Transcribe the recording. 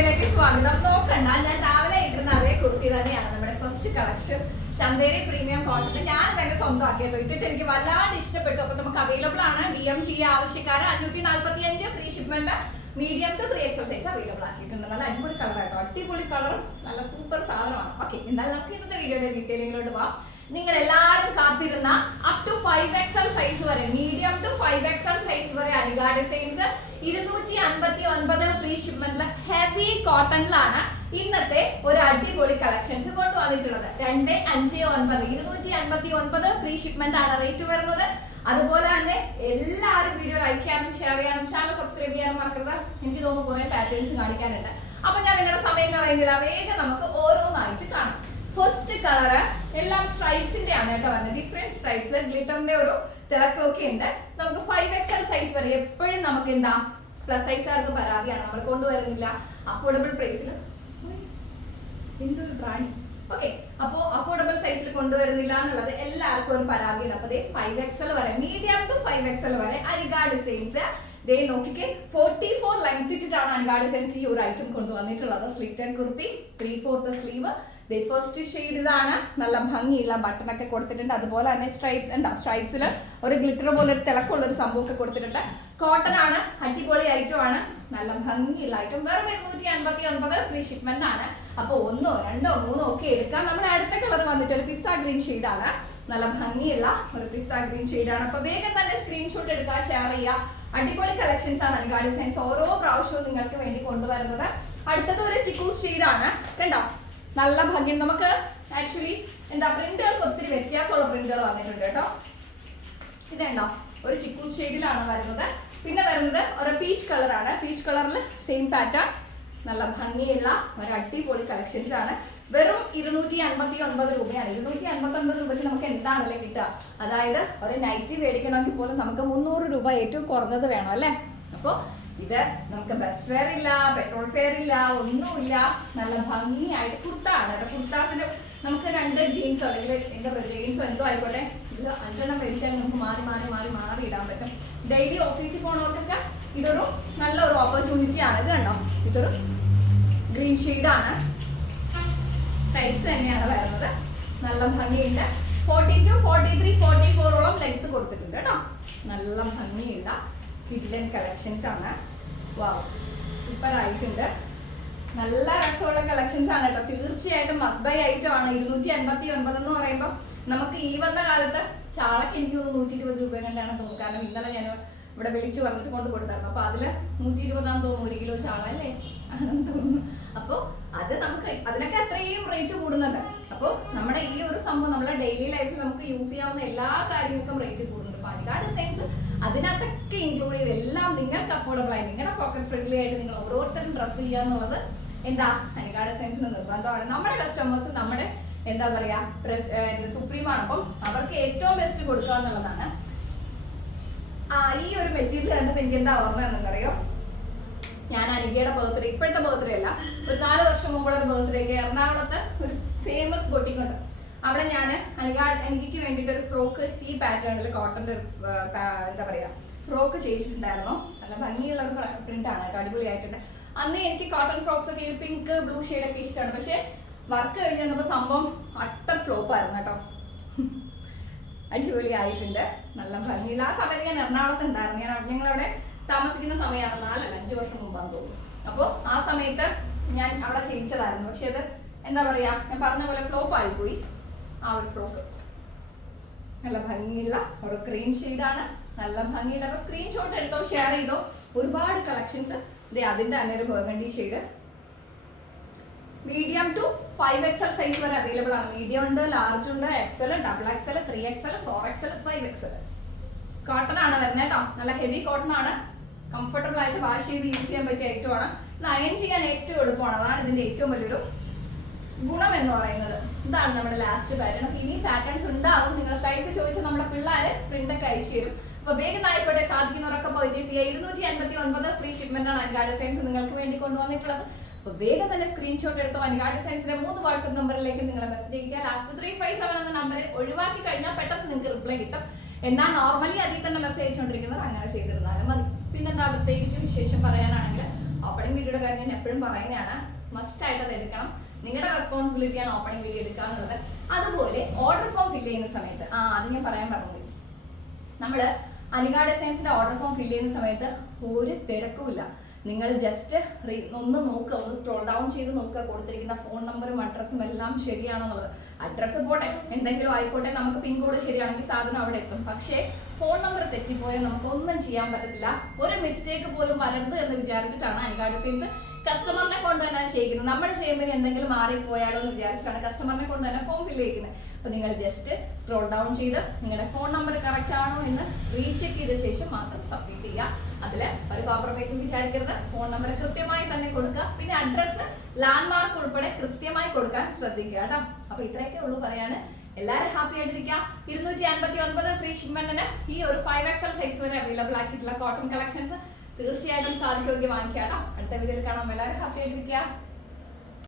വീഡിയോയിലേക്ക് സ്വാഗതം. നോക്കണ്ട ഞാൻ രാവിലെ ഇട്ടിരുന്ന അതേ കുർത്തി തന്നെയാണ് നമ്മുടെ first collection Chanderi premium cotton ഞാൻ തന്നെ സ്വന്തമാക്കിയത്. ഇട്ടിട്ട് എനിക്ക് വല്ലാണ്ട് ഇഷ്ടപ്പെട്ടു. അപ്പൊ നമുക്ക് അവൈലബിൾ ആണ്. ഡി എം ജി ആവശ്യക്കാർ അഞ്ഞൂറ്റി നാല്പത്തി അഞ്ച് free shipment medium to three XL size available ആക്കിയിട്ടുണ്ട്. നല്ല അടിപൊളി കളർ ആട്ടോ. അടിപൊളി കളറും നല്ല സൂപ്പർ സാധനമാണ്. ഓക്കെ എന്തായാലും നമുക്ക് ഇന്നത്തെ വീഡിയോയുടെ ഡീറ്റെയിലിങ്ങിലോട്ട് പോവാം. നിങ്ങൾ എല്ലാവരും കാത്തിരുന്ന up to five XL size വരെ medium to five XL size വരെ അലിഗ ഡിസൈൻസ് ഇരുന്നൂറ്റി അൻപത്തി ഒൻപത് ഫ്രീ ഷിപ്മെന്റിൽ ഹെവി കോട്ടണിലാണ് ഇന്നത്തെ ഒരു അടിപൊളി കളക്ഷൻസ് കൊണ്ടുവന്നിട്ടുള്ളത് രണ്ട് അഞ്ച് ഒൻപത്. ഇരുന്നൂറ്റി അൻപത്തി ഒൻപത് ഫ്രീ ഷിപ്മെന്റ് ആണ് റേറ്റ് വരുന്നത്. അതുപോലെ തന്നെ എല്ലാവരും വീഡിയോ ലൈക്ക് ചെയ്യാനും ഷെയർ ചെയ്യാനും ചാനൽ സബ്സ്ക്രൈബ് ചെയ്യാനും മറക്കരുത്. എനിക്ക് തോന്നുന്നു കുറെ പാറ്റേൺസ് കാണിക്കാനുണ്ട്. അപ്പൊ ഞാൻ നിങ്ങളുടെ സമയം കളയുന്നില്ല. വേഗം നമുക്ക് ഓരോന്നായിട്ട് കാണാം. ഫസ്റ്റ് കളറ് എല്ലാം സ്ട്രൈപ്സിന്റെ ആണ് കേട്ടോ വന്നത്. ഡിഫറെന്റ് സ്ട്രൈപ്സ് ഗ്ലിറ്ററിന്റെ ഒരു തിളക്കമൊക്കെ ഉണ്ട്. നമുക്ക് ഫൈവ് എക്സൽ സൈസ് വരെ എപ്പോഴും നമുക്ക് എന്താ? പ്ലസ് സൈസുകാർക്ക് പരാതിയാണ്? നമ്മൾ കൊണ്ടുവരുന്നില്ല. അഫോർഡബിൾ പ്രൈസിൽ എന്തൊരു പ്രാണി ഓക്കെ അപ്പോ അഫോർഡബിൾ സൈസിൽ കൊണ്ടുവരുന്നില്ല എന്നുള്ളത് എല്ലാവർക്കും ഒരു പരാതിയാണ്. അപ്പൊ ഫൈവ് എക്സൽ വരെ മീഡിയം ടു ഫൈവ് എക്സൽ വരെ അരികാ ഡിസൈൻസ് ദേ നോക്കിക്കേ ഫോർട്ടി ഫോർ ലെങ്ത് ഇട്ടിട്ടാണ് അരികാ ഡിസൈൻസ് ഈ ഒരു ഐറ്റം കൊണ്ടുവന്നിട്ടുള്ളത്. Slit and kurti three fourth sleeve they first shade ഇതാണ്. നല്ല ഭംഗിയുള്ള ബട്ടൺ ഒക്കെ കൊടുത്തിട്ടുണ്ട്. അതുപോലെ തന്നെ സ്ട്രൈപ്പ് ഉണ്ടാ സ്ട്രൈപ്സിൽ ഒരു ഗ്ലിറ്റർ പോലെ ഒരു തിളക്കമുള്ള ഒരു സംഭവം ഒക്കെ കൊടുത്തിട്ടുണ്ട്. കോട്ടൺ ആണ് അടിപൊളി ഐറ്റം ആണ്. നല്ല ഭംഗിയുള്ള ഐറ്റം വെറും ഇരുന്നൂറ്റി അൻപത്തി ഒൻപത് ഫ്രീ ഷിപ്മെന്റ് ആണ്. അപ്പോൾ ഒന്നോ രണ്ടോ മൂന്നോ ഒക്കെ എടുക്കാം. നമ്മുടെ അടുത്ത കളർ വന്നിട്ട് ഒരു പിസ്ത ഗ്രീൻ ആണ്. നല്ല ഭംഗിയുള്ള ഒരു പിസ്ത ഗ്രീൻ ആണ്. അപ്പൊ വേഗം തന്നെ സ്ക്രീൻഷോട്ട് എടുക്കുക ഷെയർ ചെയ്യുക. അടിപൊളി കളക്ഷൻസ് ആണ് അൻഗാഡി ഡിസൈൻസ് ഓരോ പ്രാവശ്യവും നിങ്ങൾക്ക് വേണ്ടി കൊണ്ടുവരുന്നത്. അടുത്തത് ഒരു ചിക്കൂസ് ആണ്. കണ്ടോ? നല്ല ഭംഗി. നമുക്ക് ആക്ച്വലി എന്താ പ്രിന്റുകൾക്ക് ഒത്തിരി വ്യത്യാസമുള്ള പ്രിന്റുകൾ വന്നിട്ടുണ്ട് കേട്ടോ. ഇതുണ്ടോ ഒരു ചിക്കു ഷെയ്ഡിലാണ് വരുന്നത്. പിന്നെ വരുന്നത് ഒരു പീച്ച് കളറാണ് പീച്ച് കളറിൽ സെയിം പാറ്റേൺ നല്ല ഭംഗിയുള്ള ഒരു അടിപൊളി കളക്ഷൻസ് ആണ്. വെറും ഇരുന്നൂറ്റി അൻപത്തി ഒൻപത് രൂപയാണ്. ഇരുന്നൂറ്റി അൻപത്തി ഒൻപത് രൂപയ്ക്ക് നമുക്ക് എന്താണല്ലേ കിട്ടുക? അതായത് ഒരു നൈറ്റി മേടിക്കണമെങ്കിൽ പോലും നമുക്ക് മുന്നൂറ് രൂപ ഏറ്റവും കുറഞ്ഞത് വേണം അല്ലേ? അപ്പോൾ ഇത് നമുക്ക് ബസ് ഫെയർ ഇല്ല പെട്രോൾ ഫെയർ ഇല്ല ഒന്നുമില്ല. നല്ല ഭംഗിയായിട്ട് കുർത്താണ് കേട്ടോ. കുർത്താസിന്റെ നമുക്ക് രണ്ട് ജീൻസോ അല്ലെങ്കിൽ എന്താ പറയുക ജീൻസോ എന്തോ ആയിക്കോട്ടെ. ഇതിൽ അഞ്ചെണ്ണം മേടിച്ചാൽ നമുക്ക് മാറി മാറി മാറി മാറി ഇടാൻ പറ്റും. ഡെയിലി ഓഫീസിൽ പോണവർക്കൊക്കെ ഇതൊരു നല്ല ഒരു ഓപ്പർച്യൂണിറ്റി ആണ്. ഇത് കണ്ടോ? ഇതൊരു ഗ്രീൻ ഷെയ്ഡാണ് സ്റ്റൈപ്സ് തന്നെയാണ് വരുന്നത്. നല്ല ഭംഗിയുണ്ട്. Forty two forty three forty ഫോറോളം length കൊടുത്തിട്ടുണ്ട് കേട്ടോ. നല്ല ഭംഗിയുള്ള കിഡ്ലൻ കളക്ഷൻസ് ആണ്. വാവ് സൂപ്പർ ആയിട്ടുണ്ട്. നല്ല രസമുള്ള കളക്ഷൻസ് ആണ് കേട്ടോ. തീർച്ചയായിട്ടും മസ്റ്റ് ബൈ ഐറ്റം ആണ്. ഇരുന്നൂറ്റി അൻപത്തി ഒൻപത് എന്ന് പറയുമ്പോൾ നമുക്ക് ഈ വന്ന കാലത്ത് ചാളക്ക് എനിക്ക് തോന്നുന്നു നൂറ്റി ഇരുപത് രൂപ കണ്ടാണ് തോന്നുന്നത്. കാരണം ഇന്നലെ ഞാൻ ഇവിടെ വിളിച്ചു പറഞ്ഞിട്ട് കൊണ്ട് കൊടുത്തായിരുന്നു. അപ്പൊ അതിൽ നൂറ്റി ഇരുപതാന്ന് തോന്നുന്നു ഒരു കിലോ ചാള അല്ലേ? ആണെന്ന് തോന്നുന്നു. അപ്പോൾ അത് നമുക്ക് അതിനൊക്കെ അത്രയും റേറ്റ് കൂടുന്നുണ്ട്. അപ്പോൾ നമ്മുടെ ഈ ഒരു സംഭവം നമ്മളെ ഡെയിലി ലൈഫിൽ നമുക്ക് യൂസ് ചെയ്യാവുന്ന എല്ലാ കാര്യങ്ങൾക്കും റേറ്റ് കൂടുന്നുണ്ട്. പാലക്കാട് ഡിസൈൻസ് അതിനകത്തൊക്കെ ഇൻക്ലൂഡ് ചെയ്ത് എല്ലാം നിങ്ങൾക്ക് അഫോർഡബിൾ ആയി. നിങ്ങളുടെ പോക്കറ്റ് ഫ്രണ്ട്ലി ആയിട്ട് നിങ്ങൾ ഓരോരുത്തരും ഡ്രസ്സ് ചെയ്യുക എന്നുള്ളത് എന്താ? അനികാട് സയൻസിന് നിർബന്ധമാണ്. നമ്മുടെ കസ്റ്റമേഴ്സ് നമ്മുടെ എന്താ പറയാ സുപ്രീമാണ്. അപ്പം അവർക്ക് ഏറ്റവും ബെസ്റ്റ് കൊടുക്കുക എന്നുള്ളതാണ്. ആ ഈ ഒരു മെറ്റീരിയൽ കണ്ടപ്പോൾ എനിക്ക് എന്താ ഓർമ്മ എന്നറിയോ ഞാൻ അനികയുടെ ബർത്ത്ഡേ ഇപ്പോഴത്തെ ബർത്ത്ഡേ അല്ല. ഒരു നാല് വർഷം മുമ്പുള്ള ഒരു ബർത്ത്ഡേക്ക് എറണാകുളത്ത് ഒരു ഫേമസ് ബൊട്ടിക് ഉണ്ട്. അവിടെ ഞാൻ അനിക അനികയ്ക്ക് വേണ്ടിയിട്ട് ഒരു ഫ്രോക്ക് ഈ പാറ്റേണിൽ കോട്ടന്റെ ഒരു എന്താ പറയാ ഫ്രോക്ക് ചെയ്തിട്ടുണ്ടായിരുന്നു. നല്ല ഭംഗിയുള്ള ഒരു പ്രിന്റ് ആണ് കേട്ടോ അടിപൊളിയായിട്ടുണ്ട്. അന്ന് എനിക്ക് കോട്ടൺ ഫ്രോക്സ് ഒക്കെ പിങ്ക് ബ്ലൂ ഒക്കെ ഇഷ്ടമാണ്. പക്ഷെ വർക്ക് കഴിഞ്ഞ് വന്നപ്പോൾ സംഭവം അട്ടർ ഫ്ലോപ്പ് ആയിരുന്നു കേട്ടോ. അടിപൊളി ആയിട്ടുണ്ട് നല്ല ഭംഗിയില്ല. ആ സമയത്ത് ഞാൻ എറണാകുളത്ത് ഉണ്ടായിരുന്നു. ഞാൻ അവിടെ താമസിക്കുന്ന സമയമാണ് നാലല്ല അഞ്ച് വർഷം മുമ്പാന്ന് തോന്നുന്നു. അപ്പോൾ ആ സമയത്ത് ഞാൻ അവിടെ ചെയ്യിച്ചതായിരുന്നു. പക്ഷെ അത് എന്താ പറയാ ഞാൻ പറഞ്ഞ പോലെ ഫ്ലോപ്പ് ആയിപ്പോയി ആ ഒരു ഫ്രോക്ക് നല്ല ഭംഗിയുള്ള ഒരു ക്രീം ആണ്. നല്ല ഭംഗിയുണ്ട്. അപ്പൊ സ്ക്രീൻഷോട്ട് എടുത്തോ ഷെയർ ചെയ്തോ. ഒരുപാട് കളക്ഷൻസ് ഇതേ അതിന്റെ തന്നെ ഒരു burgundy shade medium to five XL size വരെ അവൈലബിൾ ആണ്. മീഡിയം ഉണ്ട് ലാർജ് ഉണ്ട് XL double XL three XL four XL five XL cotton ആണ് വരുന്നത് കേട്ടോ. നല്ല ഹെവി കോട്ടൺ ആണ്. കംഫർട്ടബിൾ ആയിട്ട് വാഷ് ചെയ്ത് യൂസ് ചെയ്യാൻ പറ്റിയ ഐറ്റം ആണ്. ഇത് അയൺ ചെയ്യാൻ ഏറ്റവും എളുപ്പമാണ്. അതാണ് ഇതിന്റെ ഏറ്റവും വലിയൊരു ഗുണം എന്ന് പറയുന്നത്. ഇതാണ് നമ്മുടെ ലാസ്റ്റ് പാറ്റേൺ അപ്പൊ ഇനി പാറ്റേൺസ് ഉണ്ടാവും. നിങ്ങൾ സൈസ് ചോദിച്ചാൽ നമ്മുടെ പിള്ളേര് പ്രിന്റ് ഒക്കെ അയച്ചു തരും. അപ്പൊ വേഗം ആയിക്കോട്ടെ സാധിക്കുന്നവരൊക്കെ പർച്ചേസ് ചെയ്യുക ഇരുന്നൂറ്റി അൻപത്തി ഒൻപത് ഫ്രീ ഷിപ്മെന്റ് ആണ് അനികാ സൈൻസ് നിങ്ങൾക്ക് വേണ്ടി കൊണ്ടുവന്നിട്ടുള്ളത്. അപ്പൊ വേഗം തന്നെ സ്ക്രീൻഷോട്ട് എടുത്ത്. അനികാ സയൻസിന്റെ മൂന്ന് വാട്സ്ആപ്പ് നമ്പറിലേക്ക് നിങ്ങൾ മെസ്സേജ് ചെയ്യുക ലാസ്റ്റ് ത്രീ ഫൈവ് സെവൻ എന്ന നമ്പർ ഒഴിവാക്കി കഴിഞ്ഞാൽ പെട്ടെന്ന് നിങ്ങൾക്ക് റിപ്ലൈ കിട്ടും. എന്നാൽ നോർമലി അതിൽ തന്നെ മെസ്സേജ് അയച്ചുകൊണ്ടിരിക്കുന്നത് അങ്ങനെ ചെയ്തിരുന്നാലും മതി. പിന്നെന്താ പ്രത്യേകിച്ച് വിശേഷം പറയാനാണെങ്കിൽ ഓപ്പണിംഗ് വീഡിയോയുടെ കാര്യം ഞാൻ എപ്പോഴും പറയുന്നതാണ്. മസ്റ്റ് ആയിട്ട് അത് എടുക്കണം. നിങ്ങളുടെ റെസ്പോൺസിബിലിറ്റിയാണ് ഓപ്പണിംഗ് വീഡിയോ എടുക്കുക എന്നുള്ളത്. അതുപോലെ ഓർഡർ ഫോം ഫില്ല് ചെയ്യുന്ന സമയത്ത് ആ അത് ഞാൻ പറയാൻ പറഞ്ഞു നമ്മൾ അനിക സയൻസിന്റെ ഓർഡർ ഫോം ഫില്ല് ചെയ്യുന്ന സമയത്ത് ഒരു തിരക്കുമില്ല. നിങ്ങൾ ജസ്റ്റ് ഒന്ന് നോക്കുക ഒന്ന് സ്ക്രോൾ ഡൗൺ ചെയ്ത് നോക്കുക കൊടുത്തിരിക്കുന്ന ഫോൺ നമ്പറും അഡ്രസ്സും എല്ലാം ശരിയാണെന്നുള്ളത്. അഡ്രസ്സ് പോട്ടെ എന്തെങ്കിലും ആയിക്കോട്ടെ നമുക്ക് പിൻകോഡ് ശരിയാണെങ്കിൽ സാധനം അവിടെ എത്തും. പക്ഷേ ഫോൺ നമ്പർ തെറ്റിപ്പോയാൽ നമുക്ക് ഒന്നും ചെയ്യാൻ പറ്റത്തില്ല. ഒരു മിസ്റ്റേക്ക് പോലും വരരുത് എന്ന് വിചാരിച്ചിട്ടാണ് അനിക ഡിസൈൻസ് കസ്റ്റമറിനെ കൊണ്ട് തന്നെ ചെയ്യിക്കുന്നത്. നമ്മൾ ചെയ്യുമ്പോൾ എന്തെങ്കിലും മാറിപ്പോയാലോ എന്ന് വിചാരിച്ചിട്ടാണ് കസ്റ്റമറിനെ കൊണ്ട് തന്നെ ഫോം ഫില്ല് ചെയ്യുന്നത് അപ്പൊ നിങ്ങൾ ജസ്റ്റ് സ്ക്രോൾ ഡൗൺ ചെയ്ത് നിങ്ങളുടെ ഫോൺ നമ്പർ കറക്റ്റ് ആണോ എന്ന് റീചെക്ക് ചെയ്ത ശേഷം മാത്രം സബ്മിറ്റ് ചെയ്യുക. അതിൽ ഒരു കോംപ്രമൈസും വിചാരിക്കരുത്. ഫോൺ നമ്പർ കൃത്യമായി തന്നെ കൊടുക്കുക. പിന്നെ അഡ്രസ്സ് ലാൻഡ്മാർക്ക് ഉൾപ്പെടെ കൃത്യമായി കൊടുക്കാൻ ശ്രദ്ധിക്കുക കേട്ടോ. അപ്പൊ ഇത്രയൊക്കെ ഉള്ളൂ പറയാന്. എല്ലാവരും ഹാപ്പി ആയിട്ടിരിക്കാം. ഇരുന്നൂറ്റി അൻപത്തി ഒൻപത് ഫ്രീ ഷിപ്മെന്റിന് ഈ ഒരു ഫൈവ് എക്സൽ സൈസ് വരെ അവൈലബിൾ ആക്കിയിട്ടുള്ള കോട്ടൺ കളക്ഷൻസ് തീർച്ചയായിട്ടും സാധിക്കുമെങ്കിൽ വാങ്ങിക്കാം അടുത്ത വീഡിയോയിൽ കാണാം. എല്ലാവരും ഹാപ്പി ആയിട്ടിരിക്കുക